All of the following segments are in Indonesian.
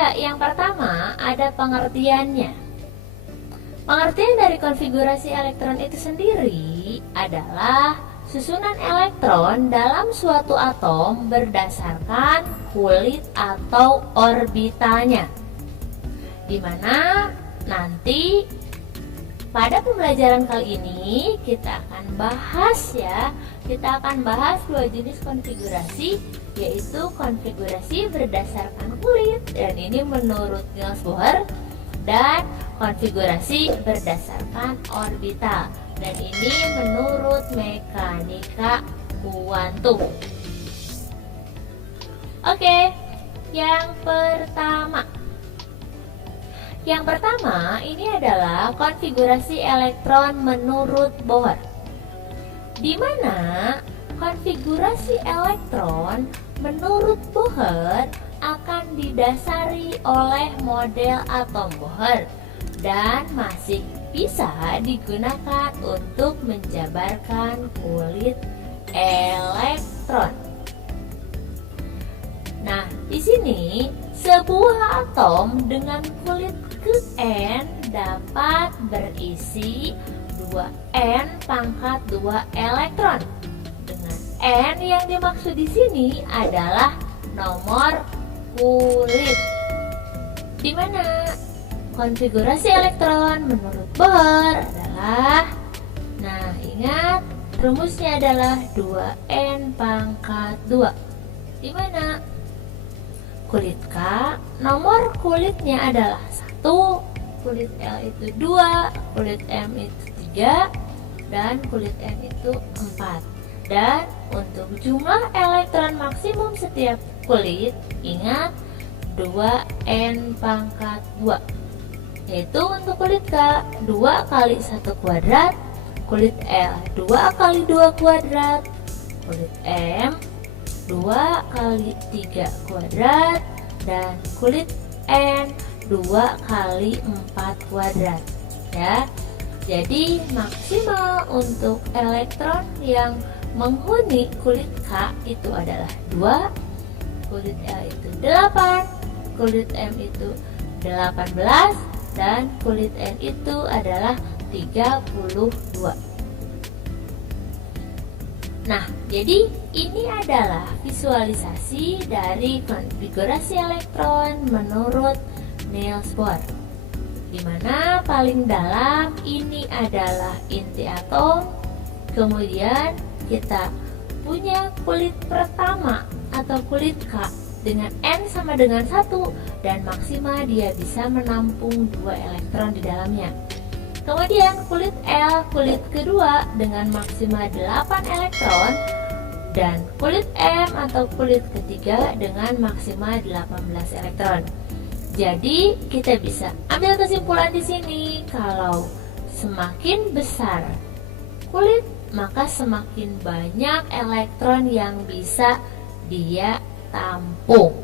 Ya, yang pertama ada pengertiannya. Pengertian dari konfigurasi elektron itu sendiri adalah susunan elektron dalam suatu atom berdasarkan kulit atau orbitalnya. Dimana nanti pada pembelajaran kali ini kita akan bahas dua jenis konfigurasi, yaitu konfigurasi berdasarkan kulit, dan ini menurut Niels Bohr, dan konfigurasi berdasarkan orbital, dan ini menurut mekanika kuantum. Oke, yang pertama ini adalah konfigurasi elektron menurut Bohr, di mana konfigurasi elektron menurut Bohr akan didasari oleh model atom Bohr dan masih bisa digunakan untuk menjabarkan kulit elektron. Nah, di sini sebuah atom dengan kulit ke N dapat berisi 2N pangkat 2 elektron. Dengan N yang dimaksud di sini adalah nomor kulit. Di mana konfigurasi elektron menurut Bohr adalah, nah ingat rumusnya adalah 2N pangkat 2. Di mana kulit K, nomor kulitnya adalah 1, kulit L itu 2, kulit M itu 3, dan kulit N itu 4. Dan untuk jumlah elektron maksimum setiap kulit, ingat 2N pangkat 2. Yaitu untuk kulit K 2 kali 1 kuadrat, kulit L 2 kali 2 kuadrat, kulit M 2 kali 3 kuadrat, dan kulit N 2 kali 4 kuadrat. Ya, jadi maksimal untuk elektron yang menghuni kulit K itu adalah 2, kulit L itu 8, kulit M itu 18, dan kulit N itu adalah 32. Nah, jadi ini adalah visualisasi dari konfigurasi elektron menurut Niels Bohr, di mana paling dalam ini adalah inti atom. Kemudian kita punya kulit pertama atau kulit K dengan N sama dengan 1, dan maksimal dia bisa menampung 2 elektron di dalamnya. Kemudian kulit L, kulit kedua dengan maksimal 8 elektron, dan kulit M atau kulit ketiga dengan maksimal 18 elektron. Jadi kita bisa ambil kesimpulan di sini kalau semakin besar kulit, maka semakin banyak elektron yang bisa dia tampung.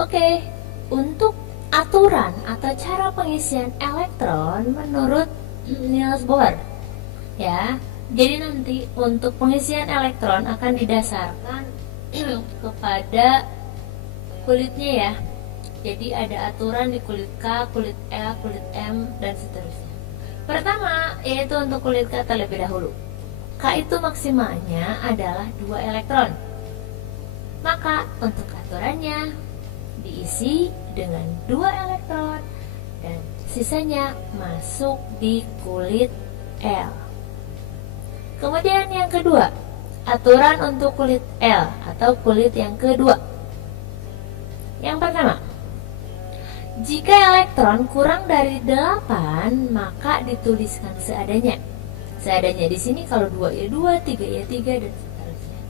Oke, untuk aturan atau cara pengisian elektron menurut Niels Bohr, ya. Jadi nanti untuk pengisian elektron akan didasarkan kepada kulitnya ya. Jadi ada aturan di kulit K, kulit L, kulit M, dan seterusnya. Pertama, yaitu untuk kulit K terlebih dahulu. K itu maksimalnya adalah 2 elektron. Maka untuk aturannya diisi dengan 2 elektron dan sisanya masuk di kulit L. Kemudian yang kedua, aturan untuk kulit L atau kulit yang kedua. Yang pertama, jika elektron kurang dari 8, maka dituliskan seadanya. Seadanya di sini kalau 2 ya 2, 3 ya 3, dan seterusnya.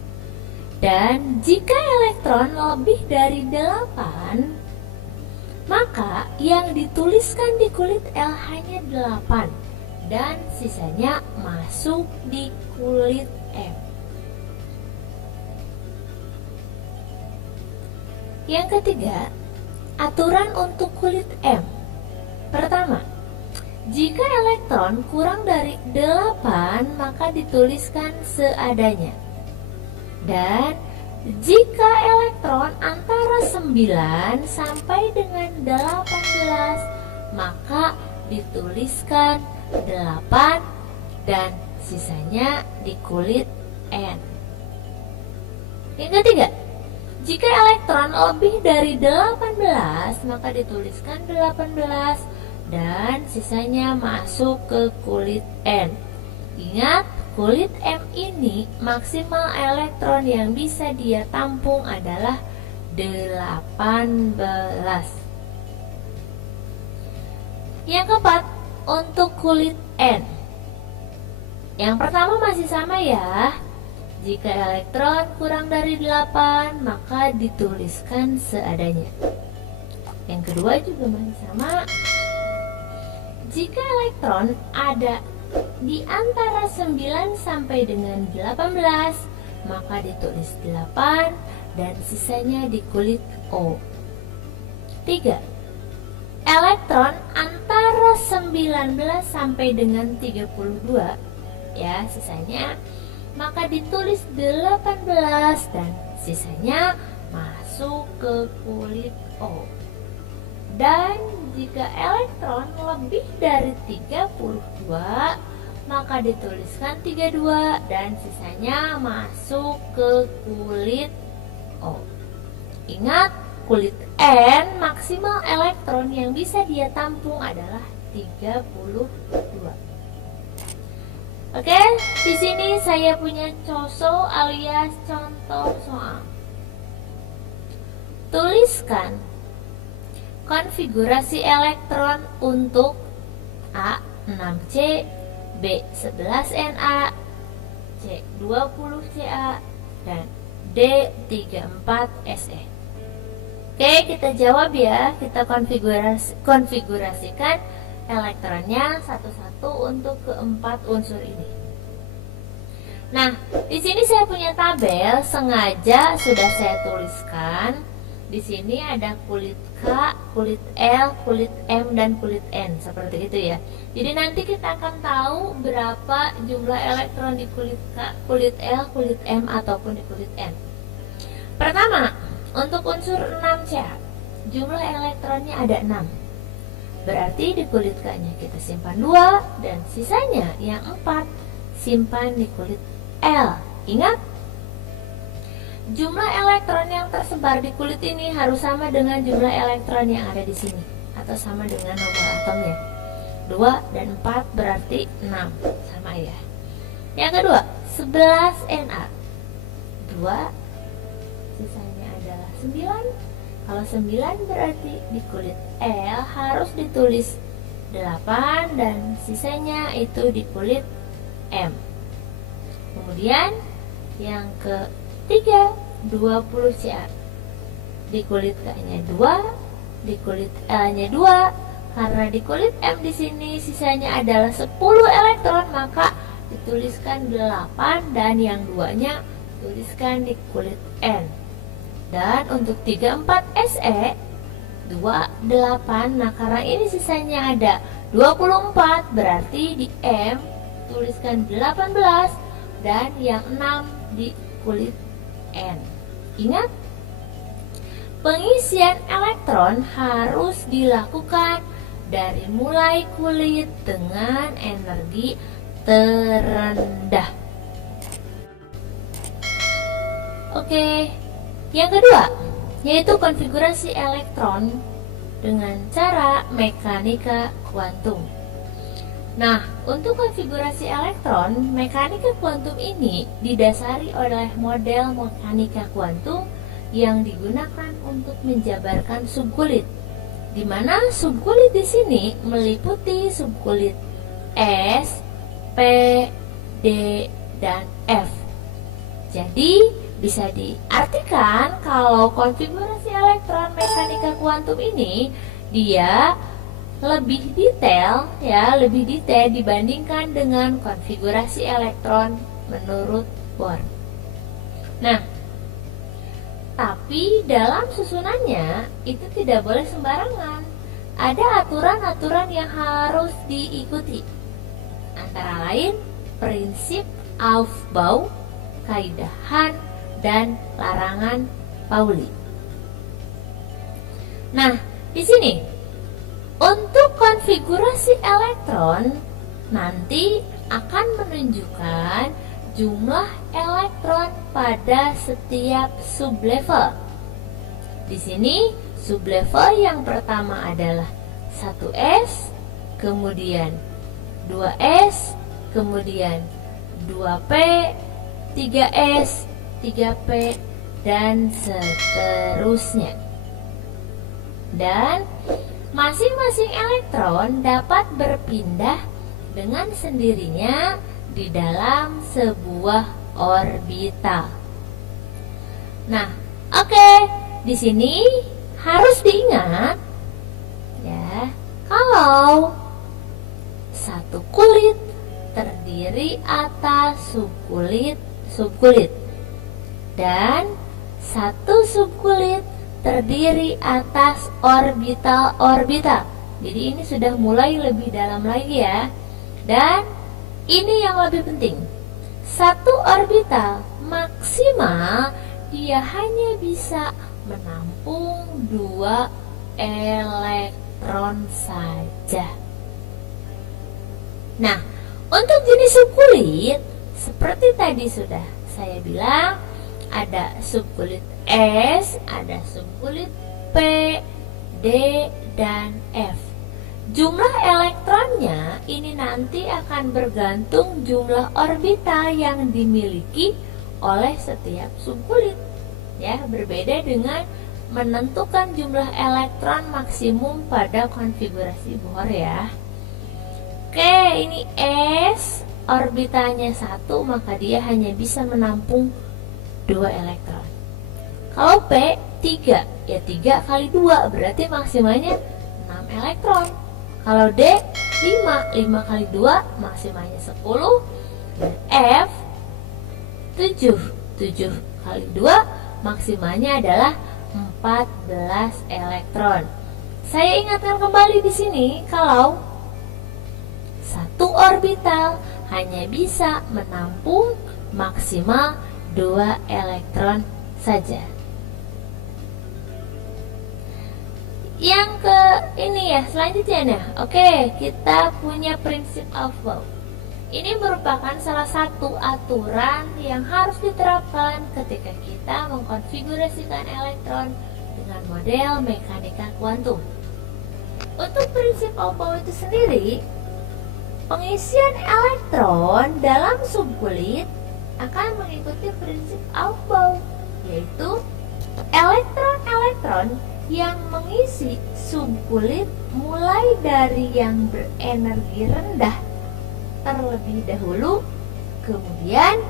Dan jika elektron lebih dari 8, maka yang dituliskan di kulit L hanya 8, dan sisanya masuk di kulit M. Yang ketiga, aturan untuk kulit M. Pertama, jika elektron kurang dari 8, maka dituliskan seadanya. Dan jika elektron antara 9 9 sampai dengan 18, maka dituliskan 8 dan sisanya di kulit N. Yang ketiga, jika elektron lebih dari 18, maka dituliskan 18 dan sisanya masuk ke kulit N. Ingat, kulit M ini maksimal elektron yang bisa dia tampung adalah 18. Yang keempat, untuk kulit N. Yang pertama masih sama ya. Jika elektron kurang dari 8, maka dituliskan seadanya. Yang kedua juga masih sama. Jika elektron ada di antara 9 sampai dengan 18, maka ditulis 8 dan sisanya di kulit O. 3. Elektron antara 19 sampai dengan 32, ya sisanya, maka ditulis 18 dan sisanya masuk ke kulit O. Dan jika elektron lebih dari 32, maka dituliskan 32 dan sisanya masuk ke kulit O. Ingat, kulit N maksimal elektron yang bisa dia tampung adalah 32. Oke, di sini saya punya coso alias contoh soal. Tuliskan konfigurasi elektron untuk A 6C, B 11Na, C 20Ca, dan D 34Se. Oke, kita jawab ya. Kita konfigurasikan elektronnya satu-satu untuk keempat unsur ini. Nah, di sini saya punya tabel, sengaja sudah saya tuliskan. Di sini ada kulit K, kulit L, kulit M, dan kulit N, seperti itu ya. Jadi nanti kita akan tahu berapa jumlah elektron di kulit K, kulit L, kulit M, ataupun di kulit N. Pertama, untuk unsur 6Ca, jumlah elektronnya ada 6. Berarti di kulit K-nya kita simpan 2 dan sisanya yang 4 simpan di kulit L. Ingat, jumlah elektron yang tersebar di kulit ini harus sama dengan jumlah elektron yang ada di sini, atau sama dengan nomor atomnya. 2 dan 4 berarti 6, sama ya. Yang kedua, 11Na. 2, sisanya adalah 9. Kalau 9 berarti di kulit L harus ditulis 8 dan sisanya itu di kulit M. Kemudian yang ketiga, 20Ca. Di kulit K-nya 2, di kulit L-nya 2. Karena di kulit M di sini sisanya adalah 10 elektron, maka dituliskan 8 dan yang 2-nya tuliskan di kulit N. Dan untuk 34Se 28. Nah, karena ini sisanya ada 24, berarti di M tuliskan 18 dan yang 6 di kulit N. Ingat, pengisian elektron harus dilakukan dari mulai kulit dengan energi terendah. Oke, yang kedua yaitu konfigurasi elektron dengan cara mekanika kuantum. Nah, untuk konfigurasi elektron, mekanika kuantum ini didasari oleh model mekanika kuantum yang digunakan untuk menjabarkan subkulit, di mana subkulit di sini meliputi subkulit S, P, D, dan F. Jadi bisa diartikan kalau konfigurasi elektron mekanika kuantum ini dia lebih detail dibandingkan dengan konfigurasi elektron menurut Bohr. Nah, tapi dalam susunannya itu tidak boleh sembarangan. Ada aturan-aturan yang harus diikuti. Antara lain prinsip Aufbau, kaidah Hahn, dan larangan Pauli. Nah, di sini untuk konfigurasi elektron nanti akan menunjukkan jumlah elektron pada setiap sublevel. Di sini sublevel yang pertama adalah 1s, kemudian 2s, kemudian 2p, 3s, 3p, dan seterusnya. Dan masing-masing elektron dapat berpindah dengan sendirinya di dalam sebuah orbital. Nah, oke, di sini harus diingat ya, kalau satu kulit terdiri atas subkulit dan satu subkulit terdiri atas orbital-orbital. Jadi ini sudah mulai lebih dalam lagi ya. Dan ini yang lebih penting, satu orbital maksimal dia hanya bisa menampung 2 elektron saja. Nah, untuk jenis subkulit seperti tadi sudah saya bilang, ada subkulit S, ada subkulit P, D, dan F. Jumlah elektronnya ini nanti akan bergantung jumlah orbital yang dimiliki oleh setiap subkulit. Ya, berbeda dengan menentukan jumlah elektron maksimum pada konfigurasi Bohr ya. Oke, ini S, orbitalnya 1, maka dia hanya bisa menampung 2 elektron. Kalau P 3, ya 3 kali 2 berarti maksimalnya 6 elektron. Kalau D 5 kali 2 maksimalnya 10. Dan F 7 kali 2 maksimalnya adalah 14 elektron. Saya ingatkan kembali di sini kalau satu orbital hanya bisa menampung maksimal 2 elektron saja. Yang ke ini ya, selanjutnya nah. Oke, kita punya prinsip Aufbau. Ini merupakan salah satu aturan yang harus diterapkan ketika kita mengkonfigurasikan elektron dengan model mekanika kuantum. Untuk prinsip Aufbau itu sendiri, pengisian elektron dalam subkulit akan mengikuti prinsip Aufbau, yaitu elektron-elektron yang mengisi subkulit mulai dari yang berenergi rendah terlebih dahulu, kemudian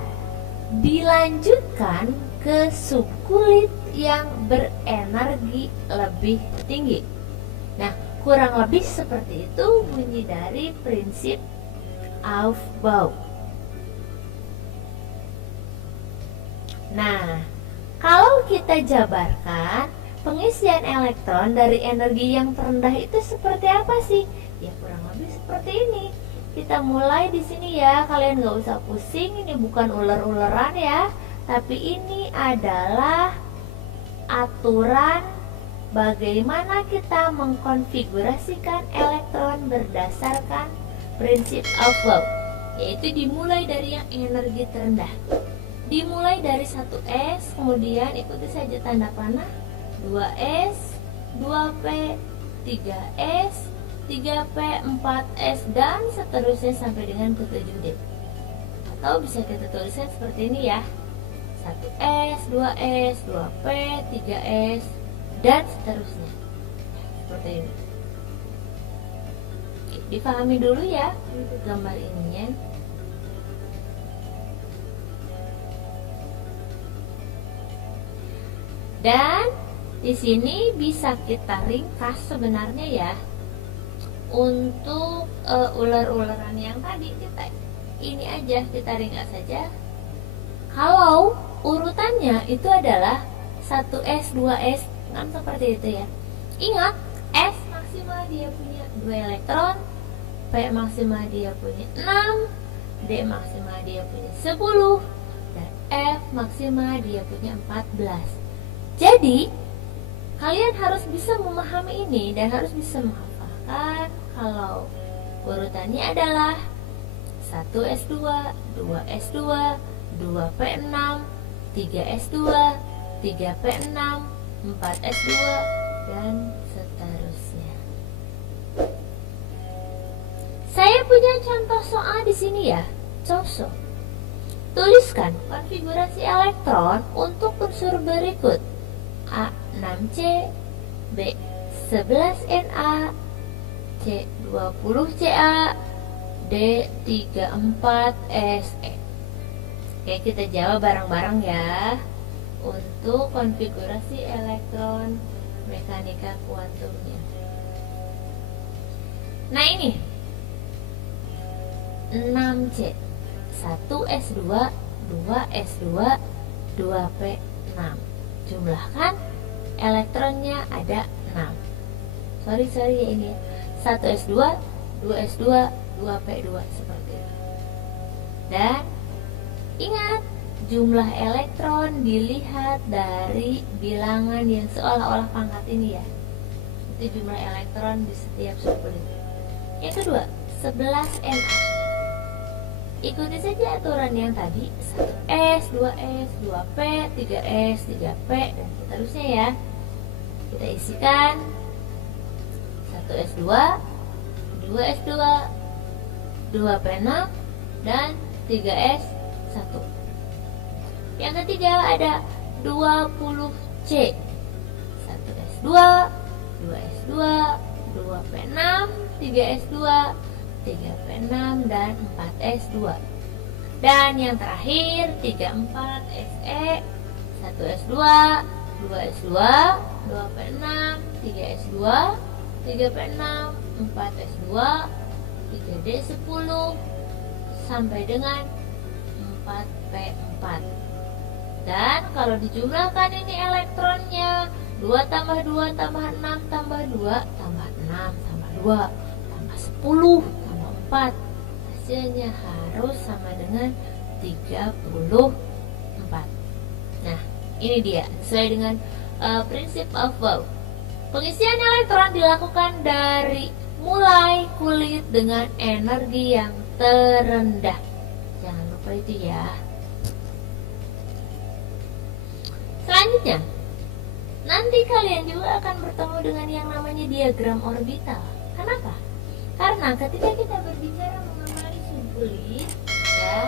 dilanjutkan ke subkulit yang berenergi lebih tinggi. Nah, kurang lebih seperti itu bunyi dari prinsip Aufbau. Nah, kalau kita jabarkan pengisian elektron dari energi yang terendah itu seperti apa sih? Ya kurang lebih seperti ini. Kita mulai di sini ya, kalian gak usah pusing, ini bukan ular-ularan ya, tapi ini adalah aturan bagaimana kita mengkonfigurasikan elektron berdasarkan prinsip Aufbau, yaitu dimulai dari yang energi terendah. Dimulai dari 1s, kemudian ikuti saja tanda panah, 2s, 2p, 3s, 3p, 4s, dan seterusnya sampai dengan ke 7d. Atau bisa kita tuliskan seperti ini ya, 1s, 2s, 2p, 3s, dan seterusnya. Seperti ini. Oke, dipahami dulu ya gambar ininya. Dan di sini bisa kita ringkas sebenarnya ya. Untuk ular-ularan yang tadi kita ini aja kita ringkas saja. Kalau urutannya itu adalah 1s, 2s, kan seperti itu ya. Ingat, S maksimal dia punya 2 elektron, P maksimal dia punya 6, D maksimal dia punya 10, dan F maksimal dia punya 14. Jadi Kalian harus bisa memahami ini dan harus bisa menghafalkan kalau urutannya adalah 1s2, 2s2, 2p6, 3s2, 3p6, 4s2, dan seterusnya. Saya punya contoh soal di sini ya. Contoh. Tuliskan konfigurasi elektron untuk unsur berikut: A 6C, B 11Na, C 20Ca, D 34Se. Oke, kita jawab bareng-bareng ya untuk konfigurasi elektron mekanika kuantumnya. Nah ini 6C, 1s2, 2s2, 2p6. Jumlahkan elektronnya ada 6. Sorry ya ini 1s2, 2s2, 2p2 seperti itu. Dan ingat, jumlah elektron dilihat dari bilangan yang seolah-olah pangkat ini ya. Itu jumlah elektron di setiap subunit. Yang kedua, 11Na. Ikuti saja aturan yang tadi, 1s, 2s, 2p, 3s, 3p, dan seterusnya ya. Kita isikan 1s2, 2s2, 2p6, dan 3s1. Yang ketiga ada 20C, 1s2, 2s2, 2p6, 3s2, 3p6, dan 4s2. Dan yang terakhir 34Se, 1s2, 2s2, 2p6, 3s2, 3p6, 4s2, 3d10, sampai dengan 4p4. Dan kalau dijumlahkan ini elektronnya 2 tambah 2 tambah 6 tambah 2 tambah 6 tambah 2 tambah 10 tambah 4, hasilnya harus sama dengan 34. Nah ini dia, sesuai dengan prinsip of Bohr. Pengisian elektron dilakukan dari mulai kulit dengan energi yang terendah. Jangan lupa itu ya. Selanjutnya, nanti kalian juga akan bertemu dengan yang namanya diagram orbital. Kenapa? Karena ketika kita berbicara mengenai subkulit ya,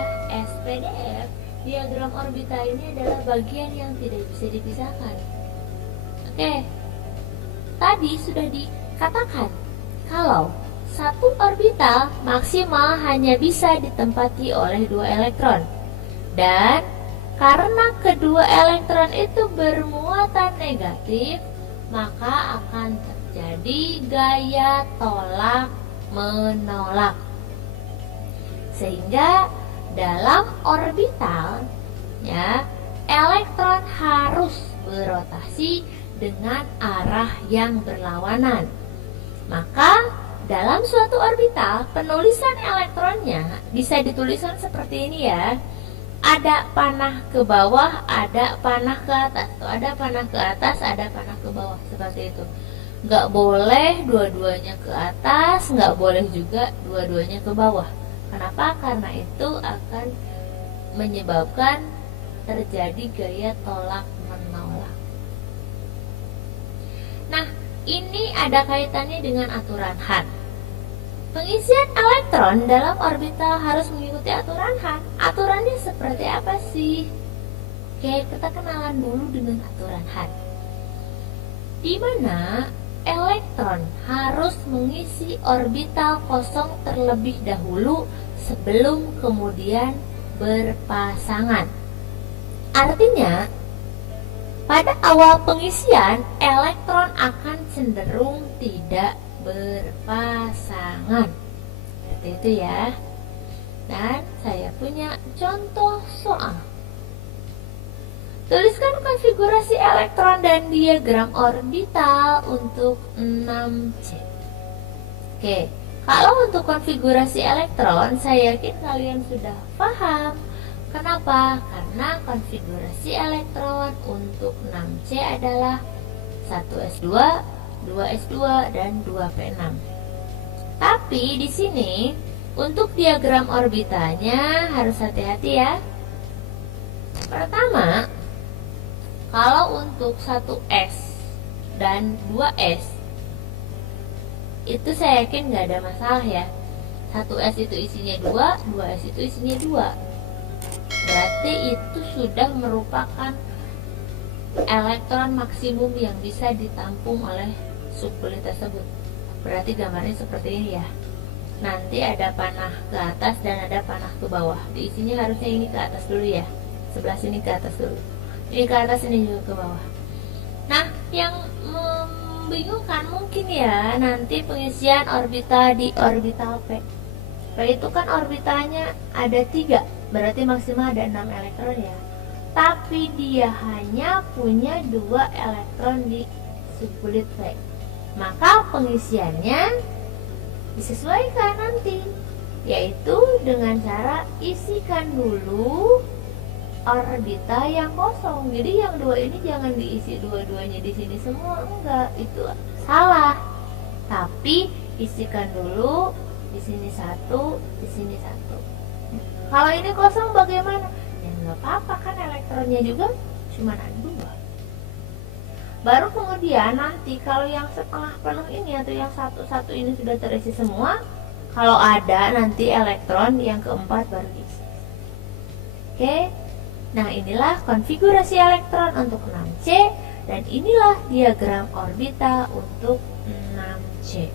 SPDF, diagram orbital ini adalah bagian yang tidak bisa dipisahkan. Oke, tadi sudah dikatakan kalau satu orbital maksimal hanya bisa ditempati oleh 2 elektron. Dan karena kedua elektron itu bermuatan negatif, maka akan terjadi gaya tolak menolak. Sehingga dalam orbital ya, elektron harus berotasi dengan arah yang berlawanan. Maka dalam suatu orbital, penulisan elektronnya bisa dituliskan seperti ini ya. Ada panah ke bawah, ada panah ke atas. Tuh, ada panah ke atas, ada panah ke bawah, seperti itu. Nggak boleh dua-duanya ke atas, nggak boleh juga dua-duanya ke bawah. Kenapa? Karena itu akan menyebabkan terjadi gaya tolak menolak. Nah, ini ada kaitannya dengan aturan Hahn. Pengisian elektron dalam orbital harus mengikuti aturan Hahn. Aturannya seperti apa sih? Oke, kita kenalan dulu dengan aturan Hahn. Di mana elektron harus mengisi orbital kosong terlebih dahulu sebelum kemudian berpasangan. Artinya, pada awal pengisian, elektron akan cenderung tidak berpasangan. Seperti itu ya. Dan saya punya contoh soal. Tuliskan konfigurasi elektron dan diagram orbital untuk 6C. Oke, kalau untuk konfigurasi elektron, saya yakin kalian sudah paham. Kenapa? Karena konfigurasi elektron untuk 6C adalah 1s2, 2s2, dan 2p6. Tapi di sini untuk diagram orbitanya harus hati-hati ya. Pertama, kalau untuk 1s dan 2s itu saya yakin nggak ada masalah ya. 1s itu isinya 2, 2s itu isinya 2. Berarti itu sudah merupakan elektron maksimum yang bisa ditampung oleh subkulit tersebut. Berarti gambarnya seperti ini ya. Nanti ada panah ke atas dan ada panah ke bawah. Diisinya harusnya ini ke atas dulu ya. Sebelah sini ke atas dulu. Ini ke atas, ini juga ke bawah. Nah, yang membingungkan mungkin ya nanti pengisian orbita di orbital P. P itu kan orbitanya ada 3, berarti maksimal ada 6 elektron ya. Tapi dia hanya punya 2 elektron di subkulit P. Maka pengisiannya disesuaikan nanti, yaitu dengan cara isikan dulu orbita yang kosong. Jadi yang 2 ini jangan diisi dua-duanya di sini semua, enggak, itu salah. Tapi isikan dulu di sini 1, di sini 1. Kalau ini kosong bagaimana? Ya nggak apa-apa, kan elektronnya juga cuma ada 2. Baru kemudian nanti kalau yang setengah penuh ini atau yang satu ini sudah terisi semua, kalau ada nanti elektron yang keempat baru diisi. Oke, nah inilah konfigurasi elektron untuk 6C dan inilah diagram orbita untuk 6C.